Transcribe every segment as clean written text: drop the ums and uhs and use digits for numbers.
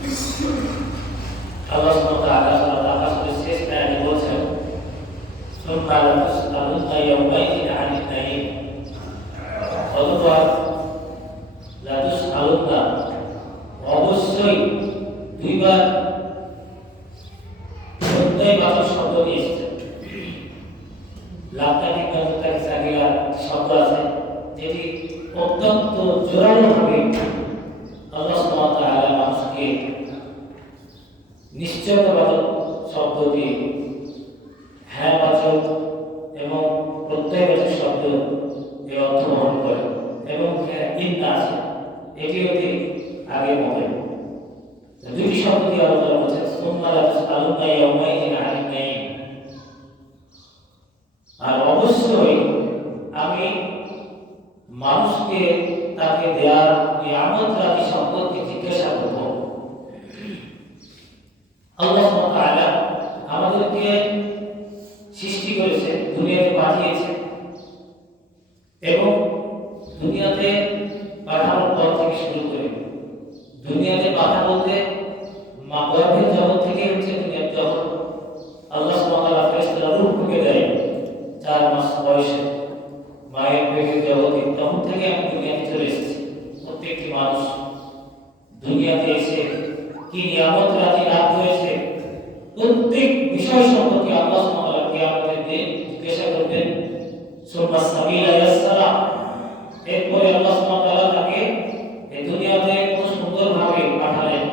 Allah SWT surat Al-Qasas শেষ আয়াতে বলেছেন সুম্মা লাতুসআলুন্না ইয়াওমাইযিন আনিন নাঈম। অতঃপর লাতুসআলুন্না অবশ্যই দুইবার প্রত্যয়বাচক শব্দ নিয়ে এসেছে। লাভটাকে কতটা সাগিরা শব্দ আছে যেটি অত্যন্ত জোরালোভাবে আল্লাহ সুবহানাহু ওয়া তাআলা মানুষকে নিশ্চয়তাবাচক শব্দ দিয়ে হ্যাঁবাচক এবং প্রত্যয়বাচক শব্দ এর অর্থ বহন করে এবং ইন্না আছে এটি অতি আগে মতে দুটি শব্দ দিয়ে আলোচনা করছে সুম্মা লাতুসআলুন্না ইয়াওমাইযিন আনিন নাঈম। আর অবশ্যই আমি মানুষকে তাকে দেওয়ার নিয়ামত রাজি সম্পর্কে জিজ্ঞাসা করব। আল্লাহ সুবহানাহু ওয়া তাআলা আমাদেরকে সৃষ্টি করেছে, দুনিয়াতে পাঠিয়েছে এবং দুনিয়াতে পাঠানোর পর থেকে শুরু করে দুনিয়াতে পাঠা বলতে মা গর্ভের জগৎ থেকে হচ্ছে দুনিয়ার জগৎ। আল্লাহ সুবহানাহু ওয়া তাআলা ফেরেশতারা রূহ ঢুকে দেয় 4 মাস বয়সে মায়ের পেটের জগতে, তখন থেকে আমি দুনিয়াতে চলে এসেছি। প্রত্যেকটি মানুষ দুনিয়াতে এসে কি নিয়ামত রাজি লাভ হয়েছে প্রত্যেক বিষয় সম্পর্কে আল্লাহ সুবহানাহু ওয়া তাআলা কিয়ামতের দিন জিজ্ঞাসা করবেন। সুম্মা সাবিলা ইয়াসসারা, এরপরে আল্লাহ সুবহানাহু ওয়া তাআলা তাকে এই দুনিয়াতে কত সুন্দরভাবে পাঠালেন,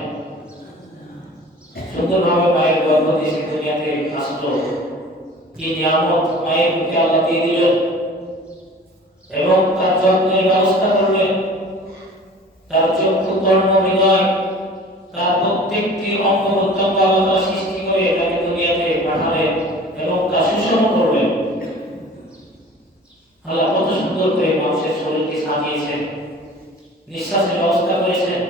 সুন্দরভাবে মায়ের গর্ভ থেকে দুনিয়াতে আসলো, কি নিয়ামত মায়ের মুখে আল্লাহ দিয়ে দিলেন এবং তার যত্নের ব্যবস্থা করলেন। তার চক্ষু কর্ণ হৃদয় তার প্রত্যেকটি অঙ্গ প্রত্যঙ্গ আল্লাহ সৃষ্টি করে তাকে দুনিয়াতে পাঠালেন এবং তা সুষম করলেন। আল্লাহ কত সুন্দর করে মানুষের শরীরকে সাজিয়েছেন, নিঃশ্বাসের ব্যবস্থা করেছেন।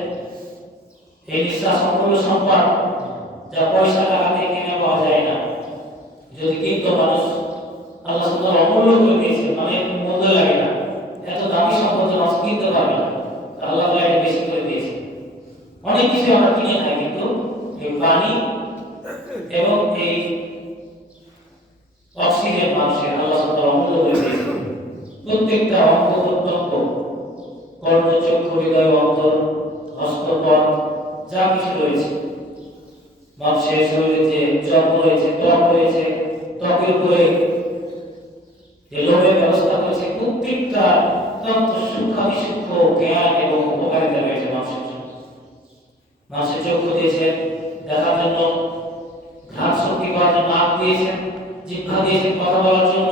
এই নিঃশ্বাস সম্পূর্ণ সম্পদ, যা পয়সা টাকা দিয়ে কিনে পাওয়া যায় না। যদি কিন্তু মানুষ আল্লাহ সুবহানাহু অমূল্য করে দিয়েছে, মানে মূল্য লাগে না, এত দামি সম্পদ মানুষ কিনতে পারবে না, আল্লাহ এটা বেশি করে দিয়েছে। অনেক কিছু আমরা কিনে খাই, কিন্তু এই পানি এবং এই অক্সিজেন মানুষের আল্লাহ সুবহানাহু অমূল্য করে দিয়েছে। প্রত্যেকটা অঙ্গ প্রত্যঙ্গ, কর্ণ চক্ষু হৃদয় অন্তর হস্তপদ যা কিছু রয়েছে মানুষের শরীরে, যে চর্ম রয়েছে, ত্বক রয়েছে, ত্বকের উপরে যে লোমের ব্যবস্থা করেছে, প্রত্যেকটা অত্যন্ত সূক্ষ্ম জ্ঞান এবং উপকারিতা রয়েছে মানুষের জন্য। মানুষের চক্ষু দিয়েছেন দেখার জন্য, ঘ্রাণ শক্তি পাওয়ার জন্য নাক দিয়েছেন, জিহ্বা দিয়েছেন কথা বলার জন্য,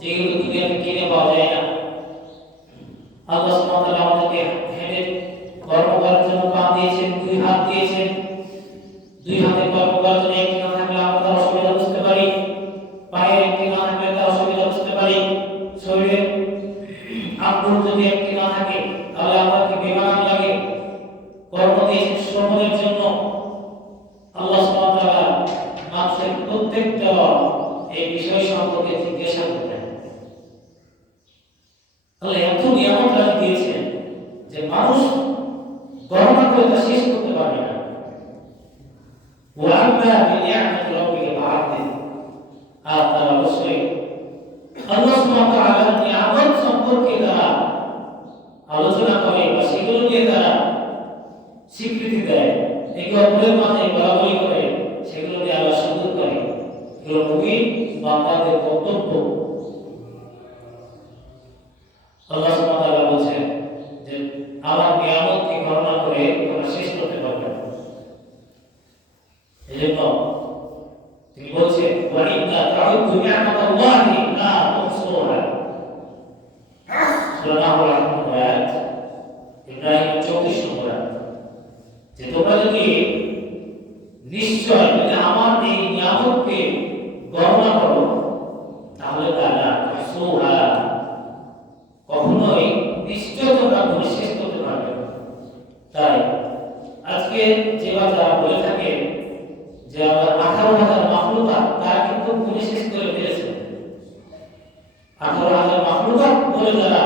যেগুলো দুনিয়াতে কিনে পাওয়া যায় না। আল্লাহ সুবহানাহু ওয়া তাআলা আমাদেরকে হেডে কর্ম করার জন্য পা দিয়েছেন, 2 হাত দিয়েছেন। 2 হাতে কর্ম করার জন্য একটি না থাকলে আমরা তার অসুবিধা বুঝতে পারি, পায়ের একটি না থাকলে তার অসুবিধা বুঝতে পারি, শরীরের আঙ্গুল যদি একটি না থাকে তাহলে আমার কি বেমানান লাগে। কর্ম দিয়েছেন শ্রমণের জন্য। আল্লাহ সুবহানাহু ওয়া তাআলা মানুষের প্রত্যেকটা এই বিষয় সম্পর্কে জিজ্ঞাসা করবেন। আল্লাহ এত নিয়ামত রাজি দিয়েছেন যে মানুষ গণনা করে তা শেষ করতে পারবে না। ওয়া'আম্মা বিনি'মাতি রাব্বিকা ফাহাদ্দিস, আর তারা অবশ্যই আল্লাহ সুবহানাহু ওয়া তাআলার নিয়ামত সম্পর্কে তারা আলোচনা করে বা সেগুলো নিয়ে তারা স্বীকৃতি দেয়, একে অপরের মাঝে বলাবলি করে, সেগুলো নিয়ে আল্লাহ সুন্দর করে। এগুলো মুমিন বান্দাদের কর্তব্য। আল্লাহ সুবহানাহু ওয়া তাআলা বলেন যে আমার নিয়ামতকে গণনা করে তোমরা শেষ করতে পারবে না। এজন্য তিনি বলছেন ওয়া ইন্না তাউদ্দু নি'মাতাল্লাহি লা তুহসুহা। সূরা আল-ইমরান আয়াত ইব্রাহিম 34 নম্বর আয়াত, যে তোমরা যদি নিশ্চয় যদি আমার এই নিয়ামতকে গণনা করো তাহলে তারা তুহসুহা, কখনোই নিশ্চয় তোমরা শেষ করতে পারবে না। তাই আজকে যে যারা বলে থাকে যে আমরা 18,000 মাখলুকাত, তারা কিন্তু গুণে শেষ করে ফেলেছে। 18,000 মাখলুকাত বলে যারা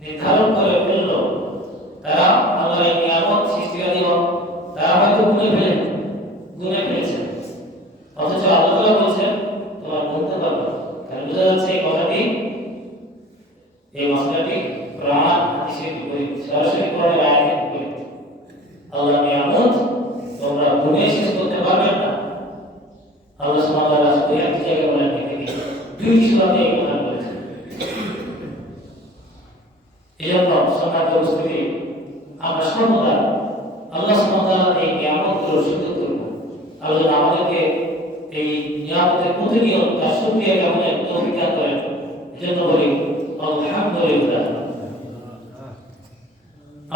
নির্ধারণ করে ফেলল, তারা আল্লাহর এই নিয়ামত সৃষ্টিকারী তারা হয়তো গুনে ফেলেছে, অথচ আল্লাহ তাআলা বলছেন তোমার গুনতে পারবে না। তাহলে বোঝা যাচ্ছে এই কথাটি, এই মশলাটি কোরআন হাদিসের বিপরীত, সরাসরি কোরআনের আয়াতের বিপরীত। আল্লাহর নিয়ামত তোমরা গুনে শেষ করতে পারবে না। আল্লাহ সুবহানাহু ওয়া তাআলা এক জায়গায় বলেন, দুই সূরাতে এই কথা বলেছেন। এজন্য সম্মানিত উপস্থিতি, আমরা সর্বদা আল্লাহ সুবহানাহু ওয়া তাআলার এই নিয়ামতগুলো শুকর করব। আল্লাহ আমাদেরকে এই নিয়ামতের প্রতিনিয়ত তার শুকরিয়া জ্ঞাপনের তৌফিক দান করেন। এজন্য বলি আলহামদুলিল্লাহ।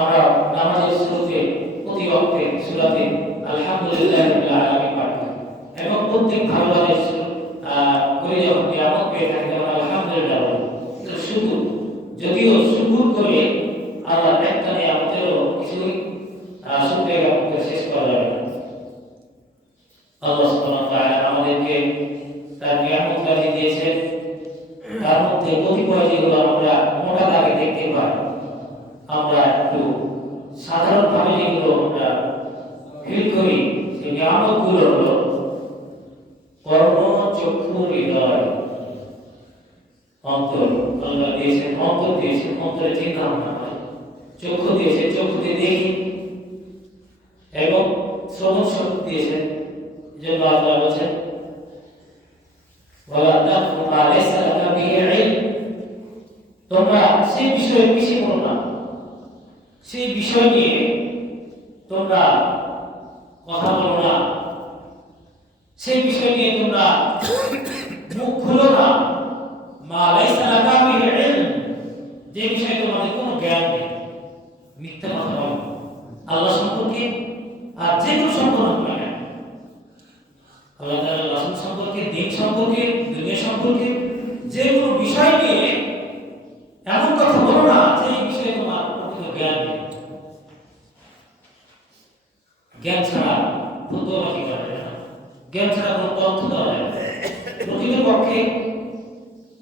আমরা নামাজের শুরুতে প্রতি ওয়াক্তে সূরাতে আলহামদুলিল্লাহি রাব্বিল আলামিন পাঠ করি এবং প্রত্যেক ভালো কাজের করে যখন নিয়ামত পেয়ে থাকি তখন আলহামদুলিল্লাহ বলি। তো শুধু যদিও শুকর করে আল্লাহ একটা নিয়ামতেরও কিছুই শুকরিয়া জ্ঞাপন করে শেষ করা যাবে না। আল্লাহ সুবহানাহু ওয়া তাআলা আমাদেরকে তার নিয়ামতগুলো দিয়েছেন, তার মধ্যে কতিপয় যেগুলো আমরা মোটা দাগে দেখতে পাই, আমরা একটু সাধারণভাবে যেগুলো আমরা ফিল করি, সেই নিয়ামতগুলো হলো কর্ণ, চক্ষু, হৃদয়, অন্তর। আল্লাহ দিয়েছেন অন্তর, দিয়েছেন অন্তরে চিন্তা ভাবনা হয়, চক্ষু দিয়েছেন চক্ষুতে দেখি, এবং শ্রবণ শক্তি দিয়েছেন। যেটা আল্লাহ বলেন ওয়ালা তাকফু মা লাইসা লাকা বিহি ইলম, তোমরা সেই বিষয়ে পিছিয়ে পড়ো না, সেই বিষয় নিয়ে তোমরা কথা বলো না, সেই বিষয় নিয়ে তোমরা মুখ খুলো না। মা লাইসা লাকা বিহি ইলম, যে বিষয়ে তোমাদের কোনো জ্ঞান নেই, মিথ্যা কথা বলো আল্লাহ সম্পর্কে আর যে কোনো সম্পর্কে না, আল্লাহ তাআলা রাসূল সম্পর্কে, দিন সম্পর্কে, দুনিয়া সম্পর্কে যে কোনো বিষয় নিয়ে এমন কথা বলো না যে এই বিষয়ে তোমার প্রকৃত জ্ঞান নেই। জ্ঞান ছাড়া ফতোয়া কি করবে না, জ্ঞান ছাড়া কোনো তথ্য দেওয়া যাবে না। প্রকৃতপক্ষে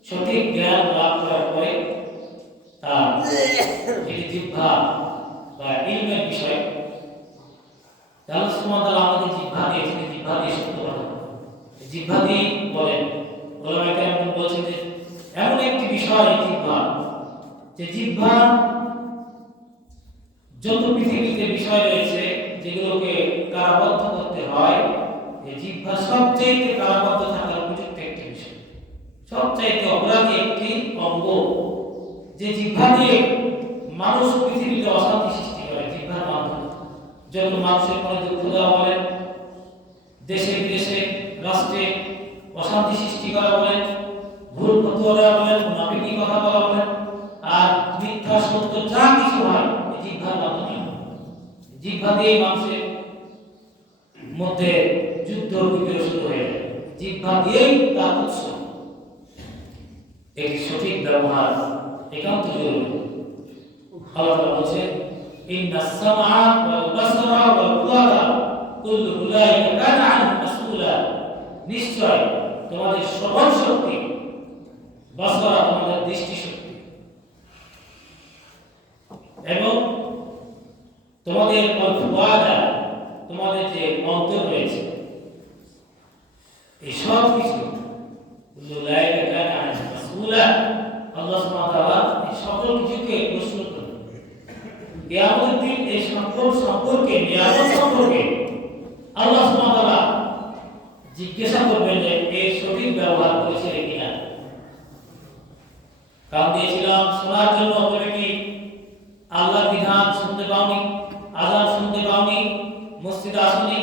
সঠিক জ্ঞান লাভ করার পরে তার এই জিহ্বা বা ইলমের বিষয়, আল্লাহ সুবহানাহু ওয়া তাআলা আমাদের জিহ্বা দিয়েছেন, জিহ্বা দিয়ে সত্য কথা, জিহ্বা দিয়ে বলেন। ওলামায়ে কেরাম বলছেন যে এমন একটি বিষয় জিহ্বা, যে জিহ্বা যত পৃথিবীতে বিষয় রয়েছে যেগুলোকে কারাবদ্ধ করতে হয়, এই জিহ্বা সবচেয়ে কারাবদ্ধ থাকার উপযুক্ত একটি বিষয়, সবচেয়ে অপরাধী একটি অঙ্গ। যে জিহ্বা দিয়ে মানুষ পৃথিবীতে অশান্তি সৃষ্টি করে, জিহ্বার মাধ্যমে যত মানুষের মনে দুঃখ দেওয়া বলেন, দেশে বিদেশে রাষ্ট্রে অশান্তি সৃষ্টি করা বলেন, ভুল ফতোয়া দেওয়া বলেন, মুনাফিকি কথা বলা বলেন, আর মিথ্যা সত্য যা কিছু হয় জিহ্বার মাধ্যমে। জিহ্বা দিয়ে মানুষের মধ্যে যুদ্ধ বিগ্রহ শুরু হয়ে যায়, জিহ্বা দিয়েই তার উৎস। এটি সঠিক ব্যবহার একান্ত জরুরি। আল্লাহ তাআলা বলেন ইন্নাস সামআ ওয়াল বাসারা ওয়াল ফুআদা কুল্লু উলাইকা কানা আনহু মাসউলা, নিশ্চয় তোমাদের শ্রবণ শক্তি, বাসারা তোমাদের দৃষ্টি শক্তি, এবং তোমাদের ফুআদা তোমাদের যে অন্তর রয়েছে, এই সব কিছু কুল্লু উলাইকা কানা আনহু মাসউলা, আল্লাহ সুবহানাহু ওয়া তাআলা এই সকল কিছুকে প্রশ্ন করবেন। কিয়ামতের দিন এই সকল সম্পর্কে, নিয়ামত সম্পর্কে আল্লাহ সুবহানাহু ওয়া তাআলা জিজ্ঞাসা করবেন যে এর সঠিক ব্যবহার করেছিলে কিনা। কান দিয়েছিলাম শোনার জন্য, তুমি কি আল্লাহর বিধান শুনতে পাওনি, আযান শুনতে পাওনি, মসজিদে আসোনি?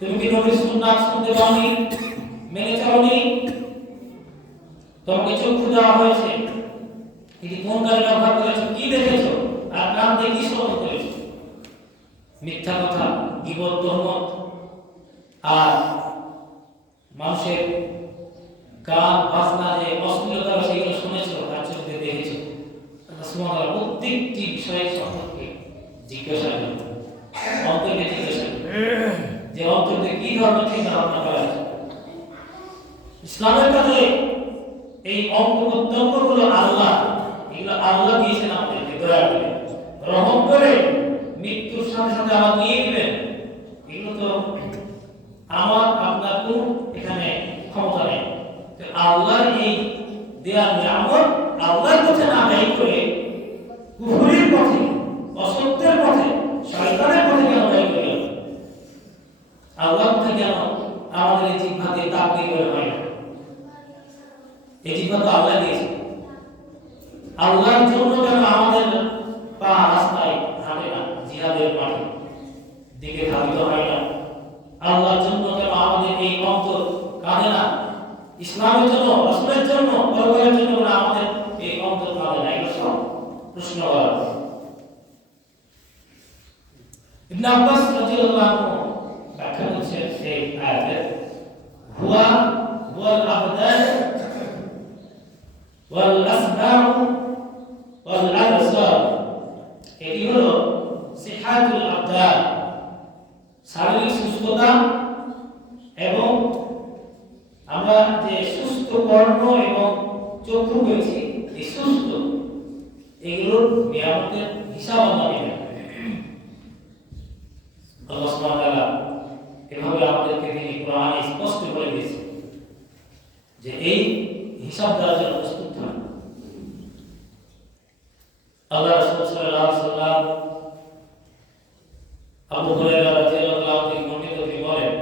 তুমি কি নবীর সুন্নাত শুনতে পাওনি, মেনে চলোনি? তোমাকে চক্ষু দেওয়া হয়েছে, কিন্তু কোন কাজে ব্যবহার করেছো, কি দেখেছো, আর কান দিয়ে কি শ্রবণ করেছো? মিথ্যা কথা, গীবত, তহমত, আর মানুষের গান বাজনা যে অশ্লীলতা সেগুলো শুনেছো, আর চোখ দিয়ে দেখেছো। সুবহানাল্লাহ, প্রত্যেকটি বিষয় সম্পর্কে জিজ্ঞাসা করবে, অন্তরকে জিজ্ঞাসা করবে যে অন্তরে কি ধরনের চিন্তা ভাবনা করা আছে। ইসলামের কাছে এই অঙ্গ প্রত্যঙ্গগুলো আল্লাহ, এগুলো আল্লাহ দিয়েছেন আমাদেরকে দয়া করে, রহম করে। মৃত্যুর সাথে সাথে সাথে আবার নিয়ে নেবেন, এগুলো তো আমার আপনার কোনো এখানে ক্ষমতা নেই। আল্লাহর এই দেওয়ার নিয়ামত আল্লাহর পথে না ব্যয় করে কুফরের পথে, অসত্যের পথে, শয়তানের পথে কেন ব্যয় করি? আল্লাহর পথে কেন আমাদের এই জিহ্বা দিয়ে তাকবীর বলে হয় না? এই জিহ্বা তো আল্লাহ দিয়েছে। আল্লাহর জন্য কেন আমাদের পা রাস্তায় হাঁটে না, জিহাদের মাঠে দিকে ধাবিত হয় না? আল্লাহর জন্য কেন আমাদের এই অন্তর কাঁদে না? ইসলামের জন্য, রাসূলের জন্য, পরকালের জন্য আমাদের এই অন্তর কাঁদে না? এগুলো সব প্রশ্ন করা। ইবনে আব্বাস রাদিয়াল্লাহু আনহু ব্যাখ্যা করছেন এই আয়াতের, হুয়াল আবদান ওয়াল আসমাউ ওয়াল আবসার, এটি হলো সিহাতুল আবদান, শারীরিক সুস্থতা, এবং আমরা যে সুস্থ কর্ণ এবং চক্ষু পেয়েছি, এই সুস্থ এগুলোর নিয়ামতের হিসাব আমরা নেবেন। আল্লাহ সুবহানাহু ওয়া তাআলা এভাবে আমাদেরকে তিনি কোরআনে স্পষ্ট করে দিয়েছেন যে এই হিসাব দেওয়ার জন্য প্রস্তুত থাকুন। আল্লাহ রাসূল সাল্লাল্লাহু আলাইহি ওয়াসাল্লাম আবু হুরায়রা রাদিয়াল্লাহু আনহু থেকে বর্ণিত, তিনি বলেন,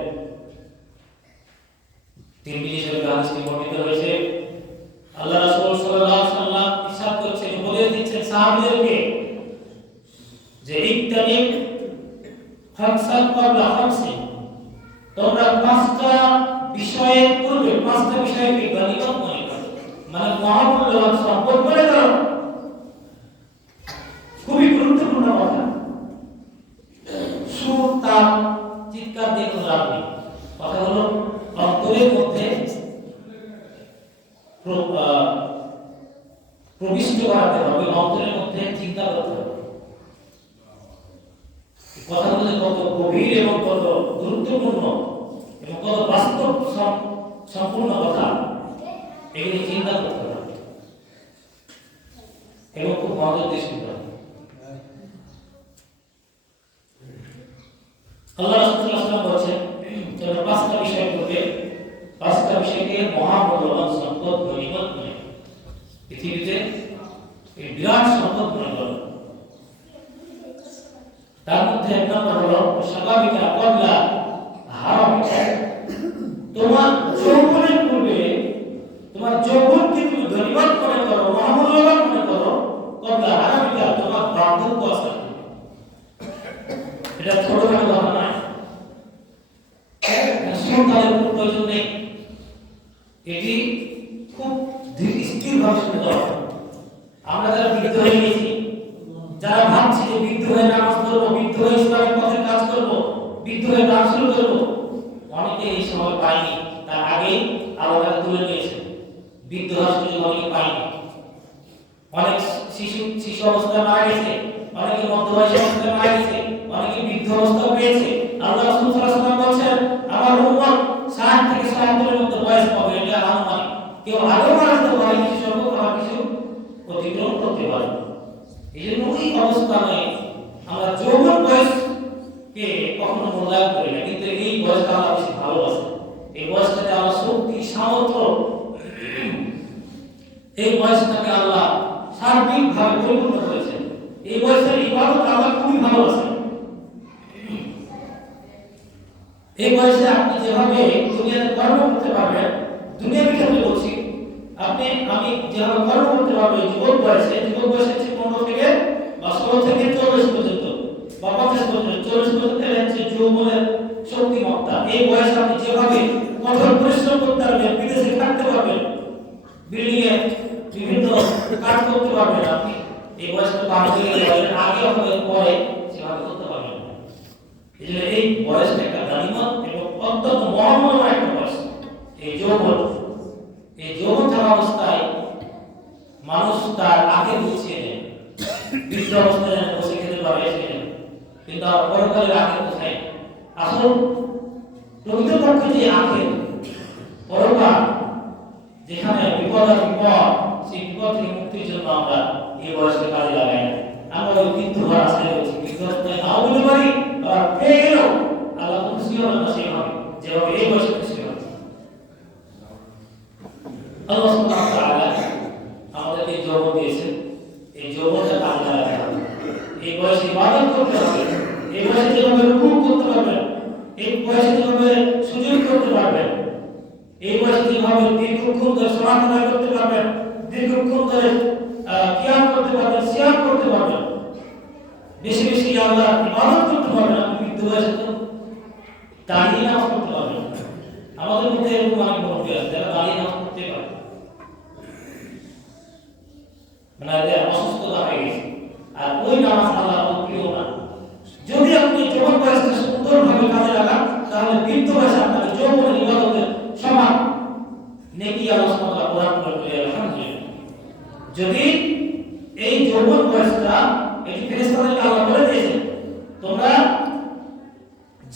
তিরমিজি শরীফে হাদিসটি বর্ণিত হয়েছে, আল্লাহ রাসূল সাল্লাল্লাহু আলাইহি ওয়াসাল্লাম ইরশাদ করছেন, উপদেশ দিচ্ছেন সাহাবীদেরকে যে ইত্তানিব খামসান ক্বাবলা খামসিন, তোমরা পাঁচটা বিষয়ের পূর্বে পাঁচটা বিষয়কে গনিমত মনে করো, মানে মহামূল্যবান সম্পদ মনে করো। খুবই গুরুত্বপূর্ণ কথা। সুর, তাল, চিৎকার দিয়ে কোনো লাভ নেই। কথা হলো অন্তরের মধ্যে প্রবিষ্ট করাতে হবে, অন্তরের মধ্যে চিন্তা করতে হবে। কথাগুলো কত গভীর এবং কত গুরুত্বপূর্ণ এবং কত বাস্তব সম্পূর্ণ কথা, এগুলি চিন্তা করতে হবে এবং খুব মনোযোগ দিয়ে শুনতে হবে। আল্লাহ রাসূল সাল্লাল্লাহু আলাইহি ওয়াসাল্লাম বলেছেন, তোমরা পাঁচটা বিষয় করবে, পাঁচটা বিষয়কে মহামূল্যবান সম্পদ, গনিমত মনে করো, পৃথিবীতে এই বিরাট সম্পদ মনে করো। তার মধ্যে এক নম্বর হলো স্বাভাবিক আকল্লা হারামিকা, তোমার যৌবনের পূর্বে তোমার যৌবনকে তুমি গনিমত মনে করো, মহামূল্যবান মনে করো, কবলা হারামিকা, তোমার বার্ধক্য আছে। এটা ছোটখাটো কথা নয়, সন্তানের কোনো প্রয়োজন নেই, এটি খুব স্থির ভাবে শুনতে হবে। আমরা যারা বৃদ্ধ হয়ে গেছি, যারা ভাবছি যে বৃদ্ধ হয়ে নামাজ পড়বো, বৃদ্ধ হয়ে ইসলামের পথে কাজ করবো, বৃদ্ধ হয়ে কাজ শুরু করবো, অনেকে এই সময় পায়নি, তার আগেই আল্লাহ তুলে নিয়েছে। বৃদ্ধ হওয়ার সুযোগ অনেকে পায়নি, অনেক শিশু অবস্থায় মারা গেছে, অনেকে মধ্যবয়সী অবস্থায় মারা গেছে, অনেকে বৃদ্ধ অবস্থা পেয়েছে। আল্লাহ রাসূল সাল্লাল্লাহু আলাইহি ওয়াসাল্লাম বলেন, আমার উম্মত 60 থেকে 70 এর মধ্যে বয়স পাবে, এটা আনুমানিক। কেউ আগে মারা যেতে পারে, কিছু সংখ্যক আবার কিছু অতিক্রম করতে পারে। এই জন্য ওই অবস্থানে আমরা যৌবন বয়সকে কখনো মূল্যায়ন করি না, কিন্তু এই বয়সটা আমরা বেশি ভালোবাসি। এই বয়সটাতে আমার শক্তি, সামর্থ্য, এই বয়সটাকে আল্লাহ সার্বিকভাবে পরিপূর্ণ করেছেন। এই বয়সের ইবাদত আল্লাহ খুবই ভালোবাসেন। এই বয়সে আপনি যেভাবে দুনিয়াতে কর্ম করতে পারবেন, দুনিয়ার ক্ষেত্রে বলছি, আমি যেভাবে কর্ম করতে পারবো যুবক বয়সে 15 থেকে বা 16 থেকে 40 পর্যন্ত বা 50 পর্যন্ত, 40 পর্যন্ত হচ্ছে যৌবনের শক্তিমত্তা। এই বয়সে আপনি যেভাবে কঠোর পরিশ্রম করতে পারবেন, বিদেশে থাকতে পারবেন, বিল্ডিং এ বিভিন্ন কাজ করতে পারবেন, আপনি এই বয়সটা পার হয়ে গেলে আগে অথবা পরে সেভাবে করতে পারবেন। এই জন্য এই বয়সটা একটা গনিমত এবং অত্যন্ত মহামূল্যবান একটা বয়স। এই যৌবন, এই যৌবন থাকা অবস্থায় মানুষ তার আগে গুছিয়ে নেয়, বৃদ্ধ অবস্থায় যেন বসে খেতে পারে সেটা, কিন্তু পরকালের আগে কোথায়? আসল প্রকৃতপক্ষে যে আগে পরকাল, যেখানে বিপদ আর বিপদ, সেই বিপদ থেকে মুক্তির জন্য আমরা এই বয়সকে কাজে লাগাই না। আমরা ওই বৃদ্ধ হওয়ার আশায় রয়েছি, বৃদ্ধ অবস্থায় নাও বলতে পারি, বয়সে যেভাবে রুকু করতে পারবেন, এই বয়সে যেভাবে সুজুদ করতে পারবেন, এই বয়সে যেভাবে দীর্ঘক্ষণ ধরে সালাত আদায় করতে পারবেন, দীর্ঘক্ষণ ধরে কিয়াম করতে পারবেন, সিয়াম করতে পারবেন, বেশি বেশি আল্লাহর ইবাদত করতে পারবেন। আপনি বৃদ্ধ বয়সে তো দাঁড়িয়ে নামাজ পড়তে পারবেন। আমাদের মধ্যে এরকম অনেক মুরব্বী আছে যারা দাঁড়িয়ে নামাজ পড়তে পারে, মানে এদের অসুস্থতা হয়ে গেছে, আর ওই নামাজ আল্লাহর প্রিয় না। যদি আপনি যৌবন বয়সকে সুন্দরভাবে কাজে লাগান, তাহলে বৃদ্ধ বয়সে আপনাকে যৌবনের ইবাদতের সমান নেকি আল্লাহ সুবহানাহু ওয়া তাআলা প্রদান করবেন। আলহামদুলিল্লাহ। যদি এই যৌবন বয়সটা, এটি ফেরেশতাদেরকে আল্লাহ বলে দিয়েছেন, তোমরা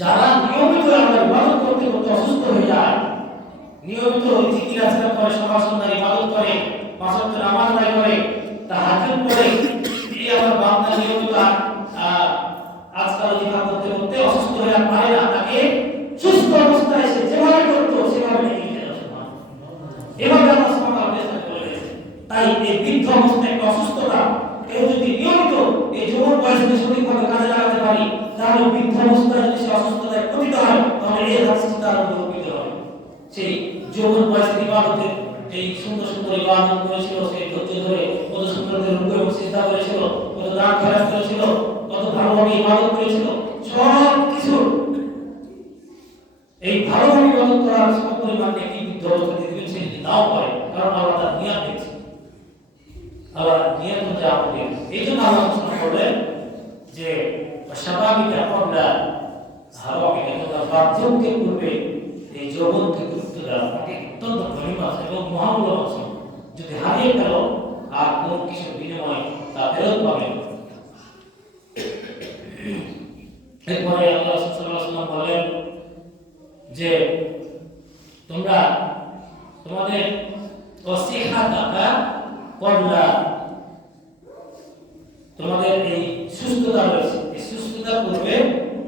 যারা নিয়মিত আল্লাহর ইবাদত করতে করতে অসুস্থ হয়ে যায়, নিয়মিত জিকির আজকার করে, সকাল সন্ধ্যায় ইবাদত করে, পাঁচ ওয়াক্ত নামাজ আদায় করে, তাহাজ্জুদ পড়ে, এই আমার বান্দা নিয়মিত আজকাল জিহাদ করতে করতে অসুস্থ হয়ে আর পারে না, তাকে সুস্থ অবস্থায় সে যেভাবে করতো সেভাবে নেকি খেতে হবে। এভাবে আল্লাহ সুবহানাহু ওয়া তাআলা বলে দিয়েছেন। তাই এই বৃদ্ধ অবস্থায় একটা অসুস্থতা, কেউ যদি নিয়মিত এই যৌবন বয়সকে সঠিকভাবে কাজে লাগাতে পারি, তাহলে বৃদ্ধ অবস্থায় যদি সে অসুস্থতায় পতিত হয়, তাহলে এই হাদিস তার উপকৃত হবে। সেই যৌবন বয়সের ইবাদতের এই সুন্দর সুন্দর ইবাদত করেছিল, সেই ধৈর্য ধরে কত সুন্দর করে রুকু এবং সিজদা করেছিল, কত দান খয়রাত করেছিল, কত ভালোভাবে ইবাদত করেছিল, সব কিছু এই ভালোভাবে ইবাদত করার সব পরিমাণ নেকি বৃদ্ধ অবস্থায় দিবেন, সে যদি নাও পারে, কারণ আল্লাহ তার নিয়াত দেখছে, আল্লাহ নিয়াত হচ্ছে আপনি। এই জন্য আল্লাহ সুবহানাহু করলেন যে শাবাবিকা ক্বাবলা হারামিকা, তোমরা বার্ধক্যের পূর্বে এই যৌবনকে গুরুত্ব দাও, তাকে অত্যন্ত গরিমাস এবং মহামূল্যবান। যদি হারিয়ে গেল আর কোন কিছুর বিনিময়ে তা ফেরত পাবে। এরপরে আল্লাহ সাল্লাল্লাহু আলাইহি ওয়াসাল্লাম বলেন যে তোমরা তোমাদের ওয়াসিহাতাকা ক্বাবলা, তোমাদের এই সুস্থতা রয়েছে, এই সুস্থতার পূর্বে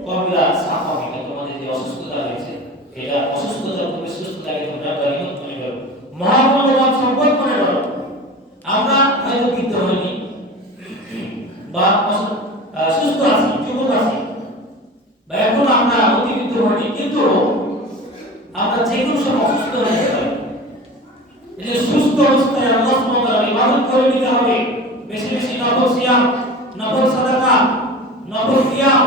ক্বাবলা সাকামিকা, তোমাদের যে অসুস্থতা রয়েছে, এটা অসুস্থতার পূর্বে সুস্থতাকে তোমরা গনিমত মনে করো, মহামূল্যবান সম্পদ মনে করো। আমরা হয়তো বৃদ্ধ হইনি বা সুস্থ আছি, যুবক আছি, বা এখন আমরা অতিবৃদ্ধ হইনি, কিন্তু আমরা যে কোনো সময় অসুস্থ হয়ে যেতে পারি। এই যে সুস্থ অবস্থায় আল্লাহ সুবহানাহু ওয়া তাআলার ইবাদত করে নিতে হবে, বেশি বেশি নফল সিয়াম, নফল সাদাকা, নফল সিয়াম,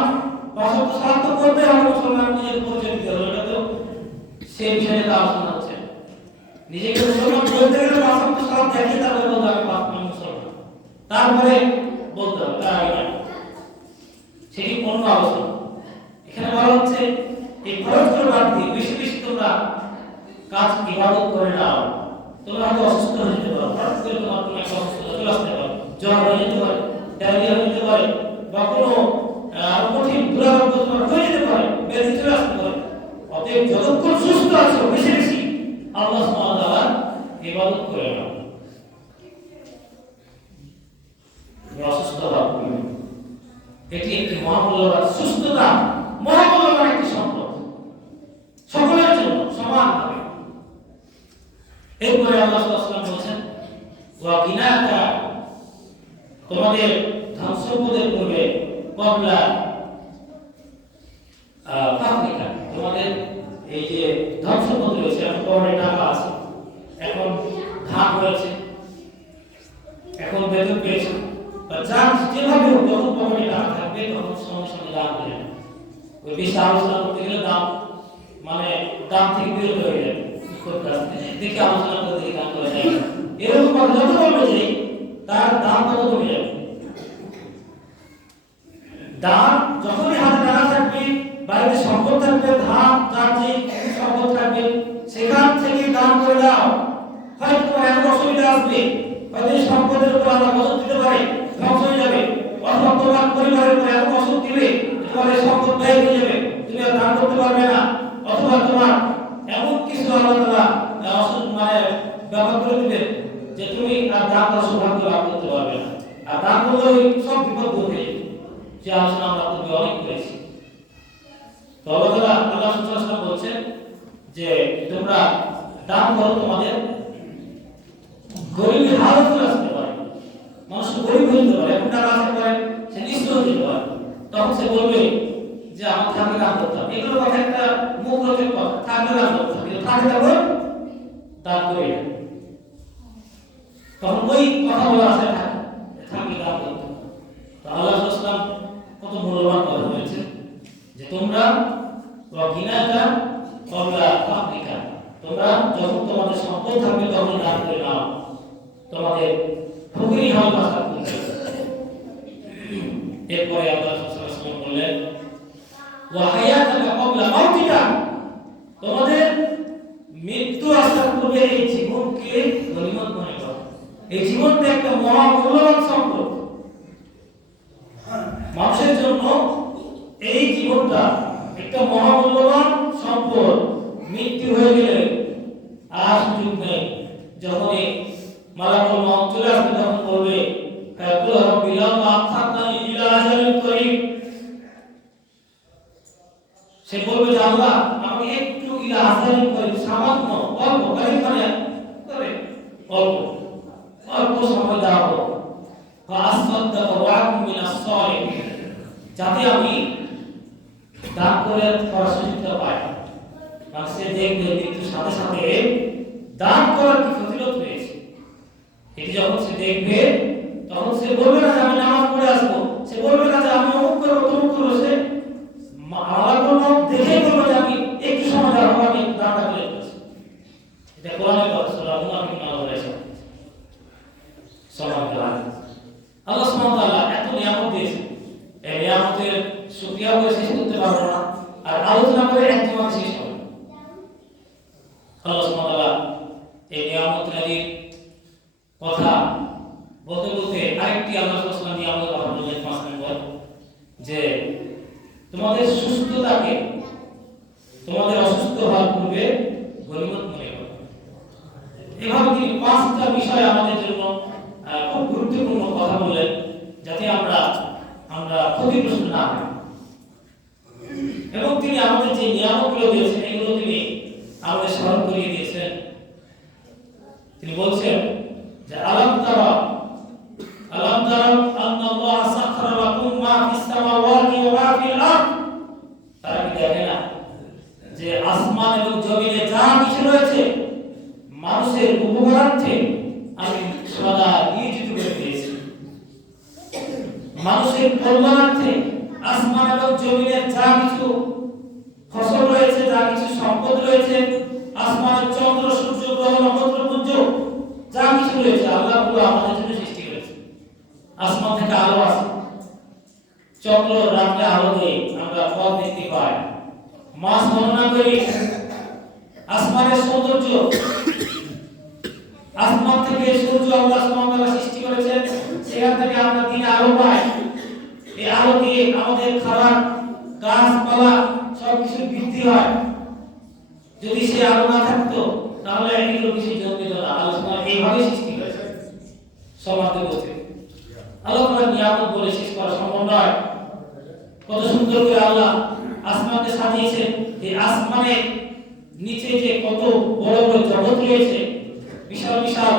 পাঁচ ওয়াক্ত সালাত তো করতে হবে। মুসলমান নিজের পরিচয় দিতে হবে, এটা তো সেই বিষয়ে আলোচনা হচ্ছে। নিজেকে মুসলমান বলতে গেলে পাঁচ ওয়াক্ত সালাত দেখিয়ে তারপরে বলতে হবে আমি মুসলমান, তারপরে বলতে হবে তার আগে না, সেটি কোন আলোচনা। এখানে বলা হচ্ছে এই ফরজগুলো বাদ দিয়ে বেশি বেশি তোমরা কাজ ইবাদত করে নাও। তোমরা হয়তো অসুস্থ হয়ে যেতে পারো, হঠাৎ করে তোমার কোনো একটা অসুস্থতা চলে আসতে পারে, জ্বর হয়ে যেতে পারে, ডায়রিয়া হয়ে যেতে পারে, বা কোনো কঠিন দুরারোগ্য তোমার হয়ে যেতে পারে, ব্যাধি চলে আসতে পারে। অতএব যতক্ষণ সুস্থ আছো বেশি বেশি আল্লাহ সুবহানাহু ওয়া তাআলার ইবাদত করে নাও। অসুস্থ হওয়া এটি একটি মহামূল্যবান, সুস্থতা মহামূল্যবান একটি সম্পদ, সকলের জন্য সমানভাবে। এরপরে আল্লাহ সাল্লাল্লাহু আলাইহি ওয়াসাল্লাম বলেছেন ওয়া গিনাকা, তোমাদের ধন সম্পদের পূর্বে ক্বাবলা ফাকরিকা, তোমাদের এই যে ধন সম্পদ রয়েছে, এখন পকেটে টাকা আছে, এখন ধার হয়েছে, এখন বেতন পেয়েছে, বা যার যেভাবে হোক যখন পকেটে টাকা থাকবে তখন সঙ্গে সঙ্গে দান করে। ওই বেশি আলোচনা করতে গেলে দাম, মানে দাম থেকে বিরত হয়ে যাবে, দেখে আলোচনা করে দেখে দান করে যায়, এরকম কথা যত কমে যায় তার দাম তত কমে যাবে। দান যখনই হাতে টাকা থাকবে, বাড়িতে সম্পদ থাকবে, ধান যার যে সম্পদ থাকবে, সেখান থেকে দান করে দাও। হয়তো তোমার এমন অসুবিধা আসবে, হয়তো এই সম্পদের উপর আল্লাহ গজব দিতে পারে, ধ্বংস হয়ে যাবে, অথবা তোমার পরিবারের উপর এমন অসুখ দিবে তোমার এই সম্পদ ব্যয় হয়ে যাবে, তুমি আর দান করতে পারবে না, অথবা তোমার এমন কিছু আল্লাহ তাআলা অসুখ মানে ব্যবহার করে দিবে যে তুমি আর দান করার সৌভাগ্য লাভ করতে পারবে না। আর দান করলে ওই সব বিপদ দূর হয়ে যাবে, যে আলোচনা আমরা পূর্বে অনেক করেছি। তো আল্লাহ সাল্লাল্লাহু আলাইহি ওয়াসাল্লাম বলছেন যে তোমরা দান করো, তোমাদের গরিবের হালত চলে আসতে পারে, মানুষ গরিব হয়ে যেতে পারে, এখন টাকা আসতে পারে, সে নিঃস্ব হয়ে যেতে পারে, তখন সে বলবে এগুলো কথা একটা মুখ রোচক কথা, থাকলে দান করতে হবে, থাকে তখন দান করি না, তখন ওই কথা বলা আসে থাকলে দান করতে। তো আল্লাহ সাল্লাম কত মূল্যবান কথা বলেছেন যে তোমরা গিনাকা কবলা ফাকরিকা, তোমরা যখন তোমাদের সম্পদ থাকবে তখন দান করে নাও, তোমাদের ফকিরি হওয়ার কথা বলছে। এরপরে আল্লাহ সাল্লাল্লাহু আলাইহি ওয়াসাল্লাম বললেন ওয়া হায়াতাকা কবলা মাউতিকা, তোমাদের মৃত্যু আসার পূর্বে এই জীবনকে গনিমত মনে করো। এই জীবনটা একটা মহামূল্যবান সম্পদ মানুষের জন্য, এই জীবনটা একটা মহামূল্যবান সম্পদ। মৃত্যু হয়ে গেলে আর সুযোগ নেই, যখনই মালাকুল মউত চলে আসবে তখন বলবে ফায়াকুল রাব্বিলাম আখাতানি ইলা আজালিন করিম, সে বলবে যে আল্লাহ আমাকে একটু ইলা আজালিন করিম, সামান্য অল্প করিম মানে করে অল্প সময় দাও, ফাআসসাদদাক ওয়া আকুম মিনাস সালিহিন, যাতে আমি দান করে ফরসিটা পাই। সে দেখবে মৃত্যুর সাথে সাথে দান করার কি ফজিলত রয়েছে, এটি যখন সে দেখবে তখন সে বলবে না যে আমি নামাজ পড়ে আসবো, সে বলবে না যে আমি অমুক করবো তমুক করবো, সে আল্লাহর নাম দেখে বলবে যে আমি একটু সময় দাও, আমি দানটা করে দিচ্ছি। এটা কোরআনের কথা, সূরা মুনাফিকুন বলেছে। সুবহানাল্লাহ, আল্লাহ সুবহানাহু ওয়া তাআলা এত নিয়ামত দিয়েছেন, এই নিয়ামতের শুকরিয়া করে শেষ করতে পারবো না, আর আলোচনা করে একদম শেষ হবে। আল্লাহ সুবহানাহু ওয়া তাআলা এই নিয়ামতের কথা বলতে বলতে আরেকটি আল্লাহ সাল্লাল্লাহু আলাইহি ওয়াসাল্লাম নিয়ামতের কথা বললেন 5 নম্বর, যে তোমাদের সুস্থতাকে তোমাদের অসুস্থ হওয়ার পূর্বে গনিমত মনে করো। এভাবে তিনি 5টা বিষয় আমাদের জন্য খুব গুরুত্বপূর্ণ কথা বললেন, যাতে আমরা ক্ষতিগ্রস্ত না হই। এবং তিনি আমাদের যে নিয়ামতগুলো দিয়েছেন এগুলো তিনি আমাদের স্মরণ করিয়ে দিয়েছেন। তিনি বলছেন যে আলাম তারা আন্নাল্লাহ সাখারা লাকুম মা ফিস সামাওয়াতি ওয়া মা ফিল আরদ, তারা কি দেখে না যে আসমান এবং জমিনে যা কিছু রয়েছে মানুষের উপকারার্থে আমি সদা নিয়োজিত করে দিয়েছি। মানুষের কল্যাণার্থে আসমান এবং জমিনের যা কিছু ফসল রয়েছে, যা কিছু সম্পদ রয়েছে, আসমানের চন্দ্র সূর্য গ্রহ নক্ষত্রপুঞ্জ যা কিছু রয়েছে আল্লাহ পুরো আমাদের জন্য সৃষ্টি করেছে। আসমান থেকে আলো আসে, চন্দ্র রাতে আলো দেয়, আমরা পথ দেখতে পাই, মাস গণনা করি, আসমানের সৌন্দর্য, আসমান থেকে সূর্য আল্লাহ সুবহানাহু ওয়া তাআলা সৃষ্টি করেছেন, সেখান থেকে আমরা দিনে আলো পাই। এই আলো দিয়ে আমাদের খাবার, গাছপালা সবকিছু বৃদ্ধি হয়। যদি সে আলো না থাকতো তাহলে এগুলো কিছু জন্মিত না। আলোচনা এইভাবে সৃষ্টি করেছে সমাজে বসে। আল্লাহ তাআলা নিয়ামত বলে শেষ করা সম্ভব নয়। কত সুন্দর করে আল্লাহ আসমানকে সাজিয়েছেন, এই আসমানের নিচে যে কত বড় বড় জগৎ রয়েছে, বিশাল বিশাল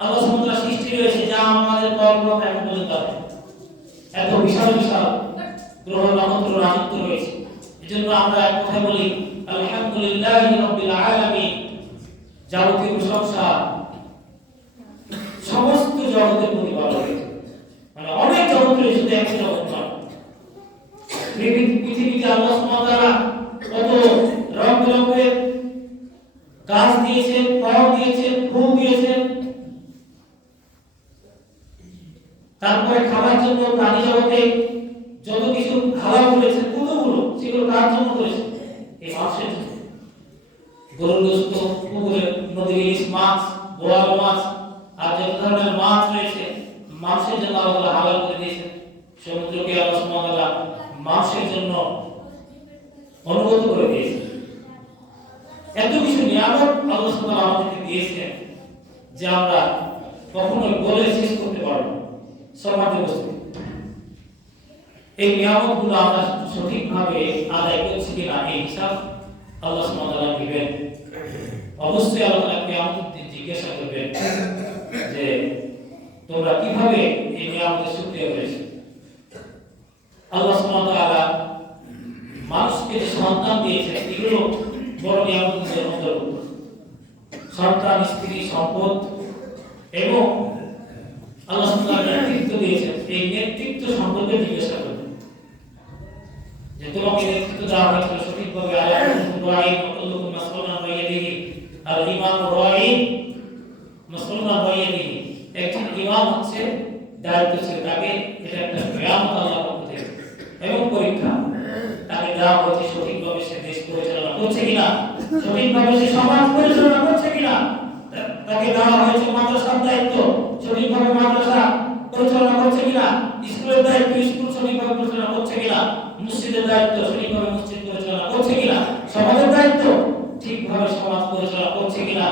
আল্লাহ সুবহানাহু ওয়া তাআলা সৃষ্টি রয়েছে, যা আমাদের কল্পনা এখন পর্যন্ত এত বিশাল বিশাল গ্রহ নক্ষত্র রাজত্ব রয়েছে। এজন্য আমরা এক কথা বলি আলহামদুলিল্লাহি রাব্বিল আলামিন, যাবতীয় প্রশংসা সমস্ত জগতের প্রতিপালক, মানে অনেক জগৎ রয়েছে, শুধু একটা জগৎ নয়। পৃথিবীতে আল্লাহ সুবহানাহু ওয়া তাআলা কত রং বেরঙের গাছ দিয়েছেন, ফল দিয়েছেন, ফুল দিয়েছেন, তারপরে খাবার জন্য প্রাণী জগতে যত কিছু হালাল করেছেন, কতগুলো সেগুলো কার জন্য করেছেন? এই মানুষের জন্য। গরুর গোশত, পুকুরে নদীর ইলিশ মাছ, বোয়াল মাছ আর যত ধরনের মাছ রয়েছে মানুষের জন্য আল্লাহ হালাল করে দিয়েছেন। সমুদ্রকে আল্লাহ সুবহানাহু ওয়া তাআলা মানুষের জন্য অনুগত করে দিয়েছেন। এত কিছু নিয়ামত আল্লাহ সুবহানাহু ওয়া তাআলা আমাদেরকে দিয়েছেন যে আমরা কখনোই বলে শেষ করতে পারবো না। সমাজে বসে এই নিয়ামতগুলো আমরা সঠিকভাবে আদায় করছি কিনা এই হিসাব আল্লাহ সুবহানাহু ওয়া তাআলা দিবেন। অবশ্যই আল্লাহ কিয়ামতের দিন জিজ্ঞাসা করবেন যে তোমরা কিভাবে এই নিয়ামতের শুকরিয়া করেছো। আল্লাহ সুবহানাহু ওয়া তাআলা মানুষকে যে সন্তান দিয়েছেন এগুলো বড় নিয়ামতের অন্তর্ভুক্ত। সন্তান, স্ত্রী, সম্পদ এবং আল্লাহ সুবহানাহু ওয়া তাআলা নেতৃত্ব দিয়েছেন। এই নেতৃত্ব সম্পর্কে জিজ্ঞাসা করবেন যে তোমাকে নেতৃত্ব দেওয়া হয়েছিল সঠিকভাবে। আল্লাহ রাই কুল্লুকুম মাসউলুন আন রাইয়াতিহি আল ইমাম রাই মাসউলুন আন রাইয়াতিহি। একজন ইমাম হচ্ছে দায়িত্ব ছিল, তাকে এটা একটা নিয়ামত আল্লাহর পক্ষ থেকে এবং পরীক্ষা। তাকে দেওয়া হয়েছে সঠিকভাবে সে দেশ পরিচালনা করছে কিনা, সঠিকভাবে সে সমাজ পরিচালনা করছে কিনা। তাকে দেওয়া হয়েছে মাদ্রাসার দায়িত্ব, সঠিকভাবে মাদ্রাসা পরিচালনা করছে কিনা। স্কুলের দায়িত্ব, স্কুল সঠিকভাবে পরিচালনা করছে কিনা। মসজিদের দায়িত্ব, সঠিকভাবে মসজিদ পরিচালনা করছে কিনা। সমাজের দায়িত্ব, ঠিকভাবে সমাজ পরিচালনা করছে কিনা,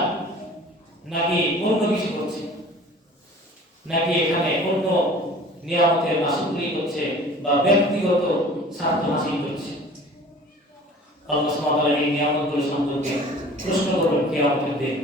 নাকি অন্য কিছু করছে, নাকি এখানে অন্য নিয়ামতের মাসুলি করছে বা ব্যক্তিগত স্বার্থ হাসিল করছে। আল্লাহ সুবহানাহু ওয়া তাআলা এই নিয়ামতগুলো সম্পর্কে প্রশ্ন করবেন কিয়ামতের দিন।